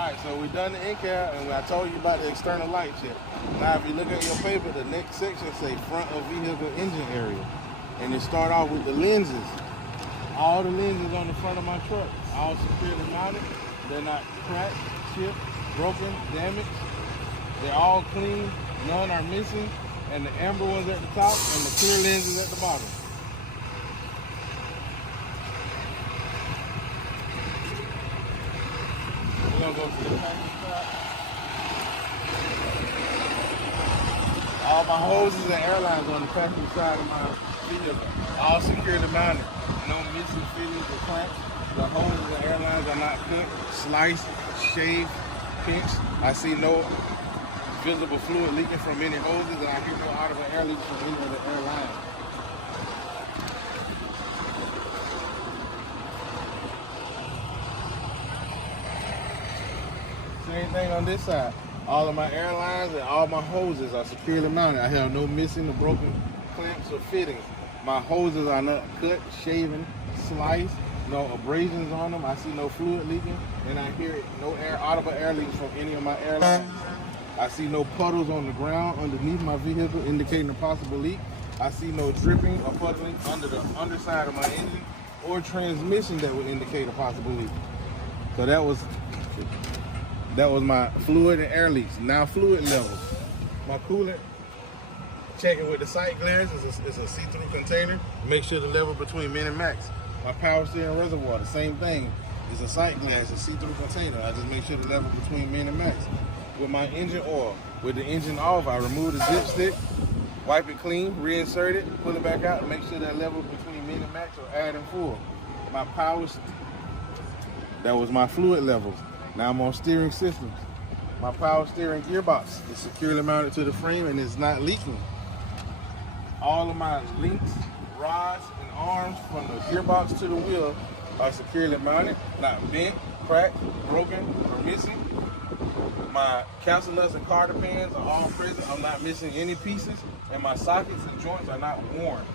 Alright, so we done the in-cab, and I told you about the external lights yet. Now, if you look at your paper, the next section say front of vehicle engine area. And it start off with the lenses. All the lenses on the front of my truck, all securely mounted. They're not cracked, chipped, broken, damaged. They're all clean, none are missing. And the amber ones at the top and the clear lenses at the bottom. We're gonna go to the passenger side. All my hoses and airlines on the passenger side of my vehicle, all securely mounted. No missing fittings or clamps. The hoses and airlines are not cut, sliced, shaved, pinched. I see no visible fluid leaking from any hoses, and I hear no audible air leaks from any of the airlines. Same thing on this side. All of my airlines and all my hoses are securely mounted. I have no missing or broken clamps or fittings. My hoses are not cut, shaven, sliced, no abrasions on them. I see no fluid leaking, and I hear no audible air leaks from any of my airlines. I see no puddles on the ground underneath my vehicle indicating a possible leak. I see no dripping or puddling under the underside of my engine or transmission that would indicate a possible leak. So that was my fluid and air leaks. Now fluid levels. My coolant, checking with the sight glass, it's a see-through container. Make sure the level between min and max. My power steering reservoir, the same thing. It's a sight glass, a see-through container. I just make sure the level between min and max. With my engine oil, with the engine off, I remove the dipstick, wipe it clean, reinsert it, pull it back out, and make sure that level between min and max or add and full. My power, that was my fluid levels. Now I'm on steering systems. My power steering gearbox is securely mounted to the frame and it's not leaking. All of my links, rods, and arms from the gearbox to the wheel are securely mounted, not bent, cracked, broken, or missing. My capsule nuts and carter pans are all present. I'm not missing any pieces, and my sockets and joints are not worn.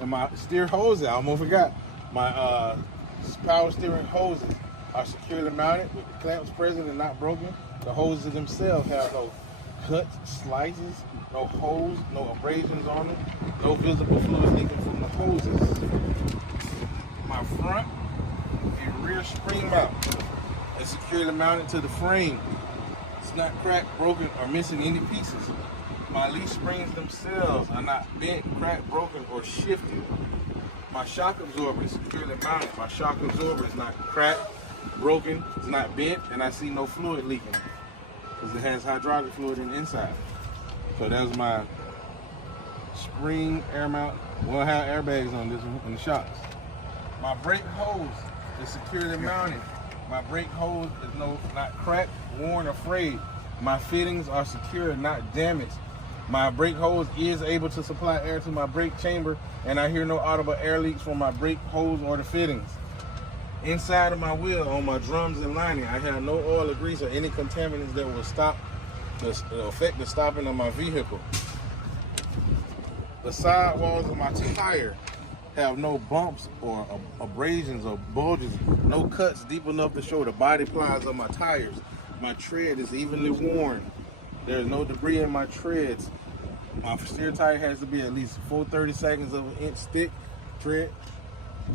And my steer hoses, I almost forgot. My power steering hoses are securely mounted with the clamps present and not broken. The hoses themselves have no cuts, slices, no holes, no abrasions on them, no visible fluid leaking from the hoses. My front and rear spring mount is securely mounted to the frame. It's not cracked, broken, or missing any pieces. My leaf springs themselves are not bent, cracked, broken, or shifted. My shock absorber is securely mounted. My shock absorber is not cracked, broken, it's not bent, and I see no fluid leaking because it has hydraulic fluid in the inside. So that's my spring air mount. We'll have airbags on this one in the shocks. My brake hose is securely mounted. My brake hose is not cracked, worn, or frayed. My fittings are secure, not damaged. My brake hose is able to supply air to my brake chamber, and I hear no audible air leaks from my brake hose or the fittings. Inside of my wheel, on my drums and lining, I have no oil or grease or any contaminants that will affect the stopping of my vehicle. The sidewalls of my tire have no bumps or abrasions or bulges, no cuts deep enough to show the body plies of my tires. My tread is evenly worn. There is no debris in my treads. My steer tire has to be at least 4 32 of an inch thick tread,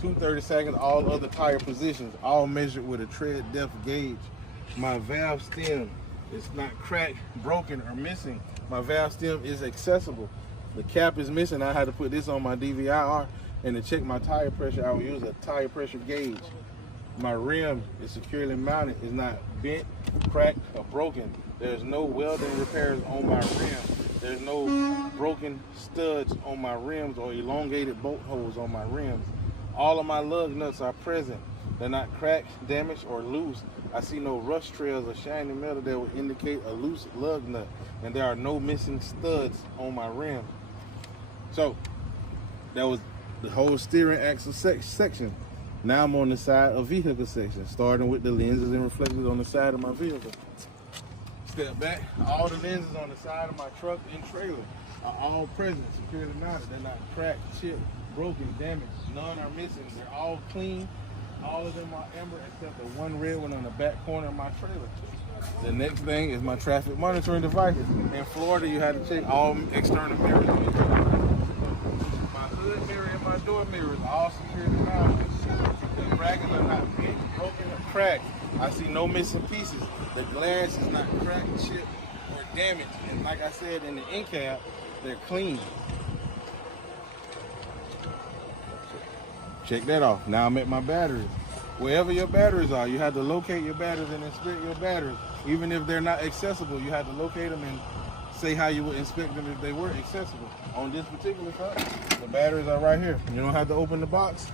2 32 all other tire positions, all measured with a tread depth gauge. My valve stem is not cracked, broken, or missing. My valve stem is accessible. The cap is missing. I had to put this on my DVIR, and to check my tire pressure, I will use a tire pressure gauge. My rim is securely mounted. It's not bent, cracked, or broken. There's no welding repairs on my rim. There's no broken studs on my rims or elongated bolt holes on my rims. All of my lug nuts are present. They're not cracked, damaged, or loose. I see no rust trails or shiny metal that would indicate a loose lug nut. And there are no missing studs on my rim. So, that was the whole steering axle section. Now I'm on the side of vehicle section, starting with the lenses and reflectors on the side of my vehicle. Step back, all the lenses on the side of my truck and trailer are all present, securely mounted. They're not cracked, chipped, broken, damaged. None are missing. They're all clean, All of them are amber except the one red one on the back corner of my trailer. The next thing is my traffic monitoring devices. In Florida, you had to check all external mirrors. My hood mirror and my door mirrors all secured around. The brackets are not bent, broken, or cracked. I see no missing pieces. The glass is not cracked, chipped, or damaged. And like I said in the end cap, they're clean. Check that off. Now I'm at my batteries. Wherever your batteries are, you have to locate your batteries and inspect your batteries. Even if they're not accessible, you have to locate them and say how you would inspect them if they were accessible. On this particular truck, the batteries are right here. You don't have to open the box.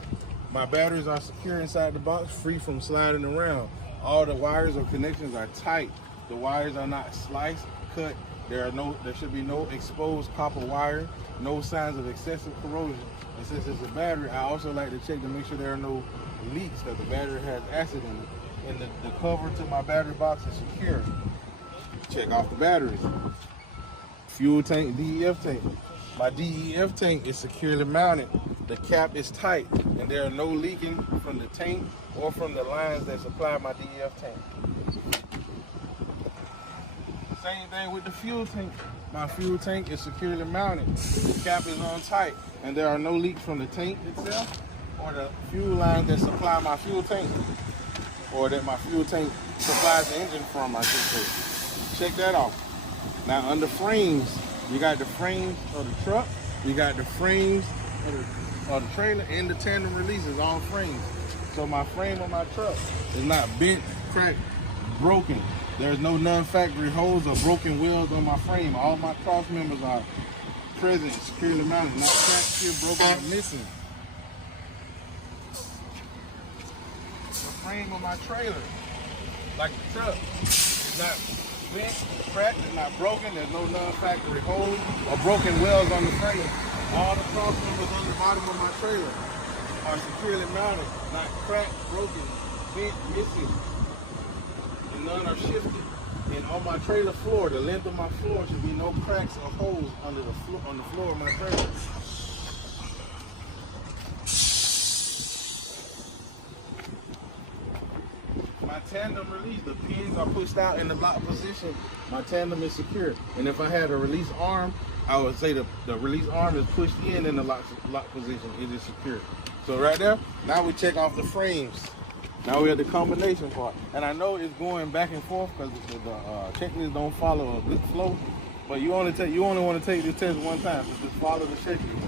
My batteries are secure inside the box, free from sliding around. All the wires or connections are tight. The wires are not sliced, cut. There should be no exposed copper wire, no signs of excessive corrosion. And since it's a battery, I also like to check to make sure there are no leaks, that the battery has acid in it. And the cover to my battery box is secure. Check off the batteries. Fuel tank, DEF tank. My DEF tank is securely mounted. The cap is tight, and there are no leaking from the tank or from the lines that supply my DEF tank. Same thing with the fuel tank. My fuel tank is securely mounted. The cap is on tight, and there are no leaks from the tank itself or the fuel lines that supply my fuel tank, or that my fuel tank supplies the engine from, I should say. Check that off. Now under frames, you got the frames of the truck, you got the frames of the trailer, and the tandem releases on frames. So my frame on my truck is not bent, cracked, broken. There's no non-factory holes or broken wheels on my frame. All my cross members are present, securely mounted, not cracked, still broken, or missing. The frame of my trailer, like the truck, is not bent, cracked, it's not broken. There's no non-factory holes or broken wheels on the frame. All the cross members on the bottom of my trailer are securely mounted, not cracked, broken, bent, missing. None are shifted. And on my trailer floor, the length of my floor should be no cracks or holes under the floor, on the floor of my trailer. My tandem release, the pins are pushed out in the lock position. My tandem is secure. And if I had a release arm, I would say the release arm is pushed in the lock position. It is secure. So right there, now we check off the frames. Now we have the combination part, and I know it's going back and forth because the checklist don't follow a good flow. But you only want to take this test one time, so just follow the checklist.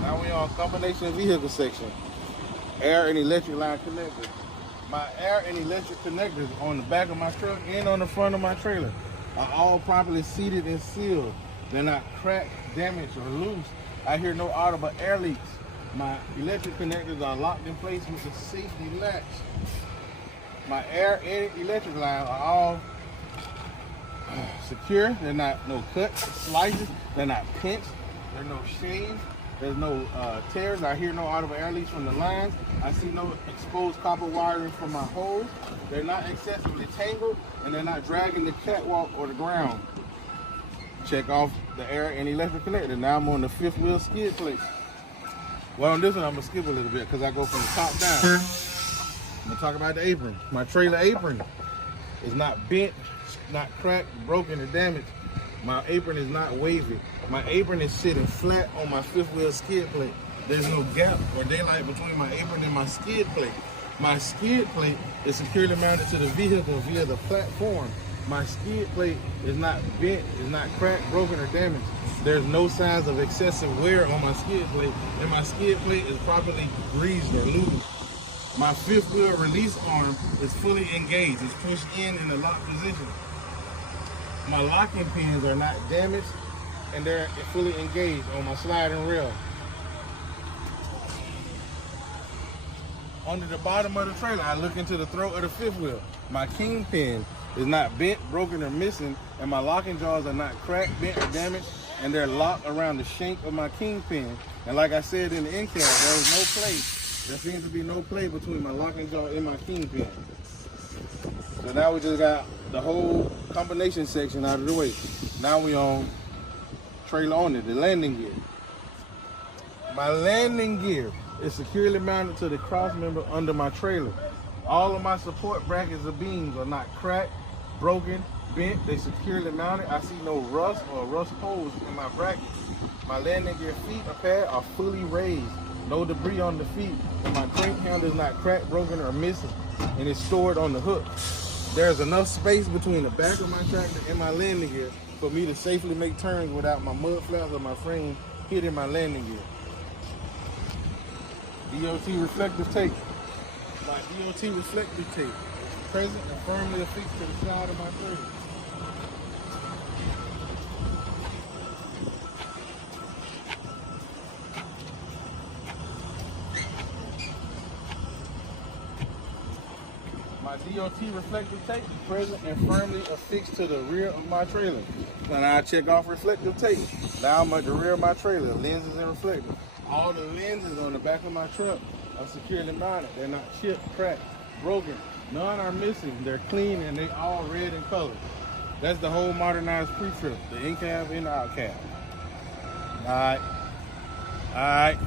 Now we on combination vehicle section, air and electric line connectors. My air and electric connectors on the back of my truck and on the front of my trailer are all properly seated and sealed. They're not cracked, damaged, or loose. I hear no audible air leaks. My electric connectors are locked in place with a safety latch. My air and electric line are all secure. They're not no cuts, slices. They're not pinched. There's no shaves. There's no tears. I hear no audible air leaks from the lines. I see no exposed copper wiring from my hose. They're not excessively tangled, and they're not dragging the catwalk or the ground. Check off the air and electric connector. Now I'm on the fifth wheel skid plate. Well, on this one, I'm gonna skip a little bit because I go from the top down. I'm gonna talk about the apron. My trailer apron is not bent, not cracked, broken, or damaged. My apron is not wavy. My apron is sitting flat on my fifth wheel skid plate. There's no gap or daylight between my apron and my skid plate. My skid plate is securely mounted to the vehicle via the platform. My skid plate is not bent, is not cracked, broken, or damaged. There's no signs of excessive wear on my skid plate, and my skid plate is properly greased or lubed. My fifth wheel release arm is fully engaged. It's pushed in the lock position. My locking pins are not damaged, and they're fully engaged on my sliding rail. Under the bottom of the trailer, I look into the throat of the fifth wheel. My kingpin is not bent, broken, or missing, and my locking jaws are not cracked, bent, or damaged, and they're locked around the shank of my kingpin. And like I said in the end cap, there is no play. There seems to be no play between my locking jaw and my kingpin. So now we just got the whole combination section out of the way. Now we on trailer on it, the landing gear. My landing gear is securely mounted to the cross member under my trailer. All of my support brackets or beams are not cracked, broken, bent. They securely mounted. I see no rust or rust holes in my brackets. My landing gear feet or pad are fully raised. No debris on the feet. And my crank handle is not cracked, broken, or missing. And it's stored on the hook. There's enough space between the back of my tractor and my landing gear for me to safely make turns without my mud flaps or my frame hitting my landing gear. DOT reflective tape. My DOT reflective tape is present and firmly affixed to the side of my trailer. My DOT reflective tape is present and firmly affixed to the rear of my trailer. Now I check off reflective tape. Now I'm at the rear of my trailer, lenses and reflectors. All the lenses on the back of my truck are securely mounted. They're not chipped, cracked, broken. None are missing. They're clean and they all red in color. That's the whole modernized pre-trip, the in-cab and the out-cab. All right.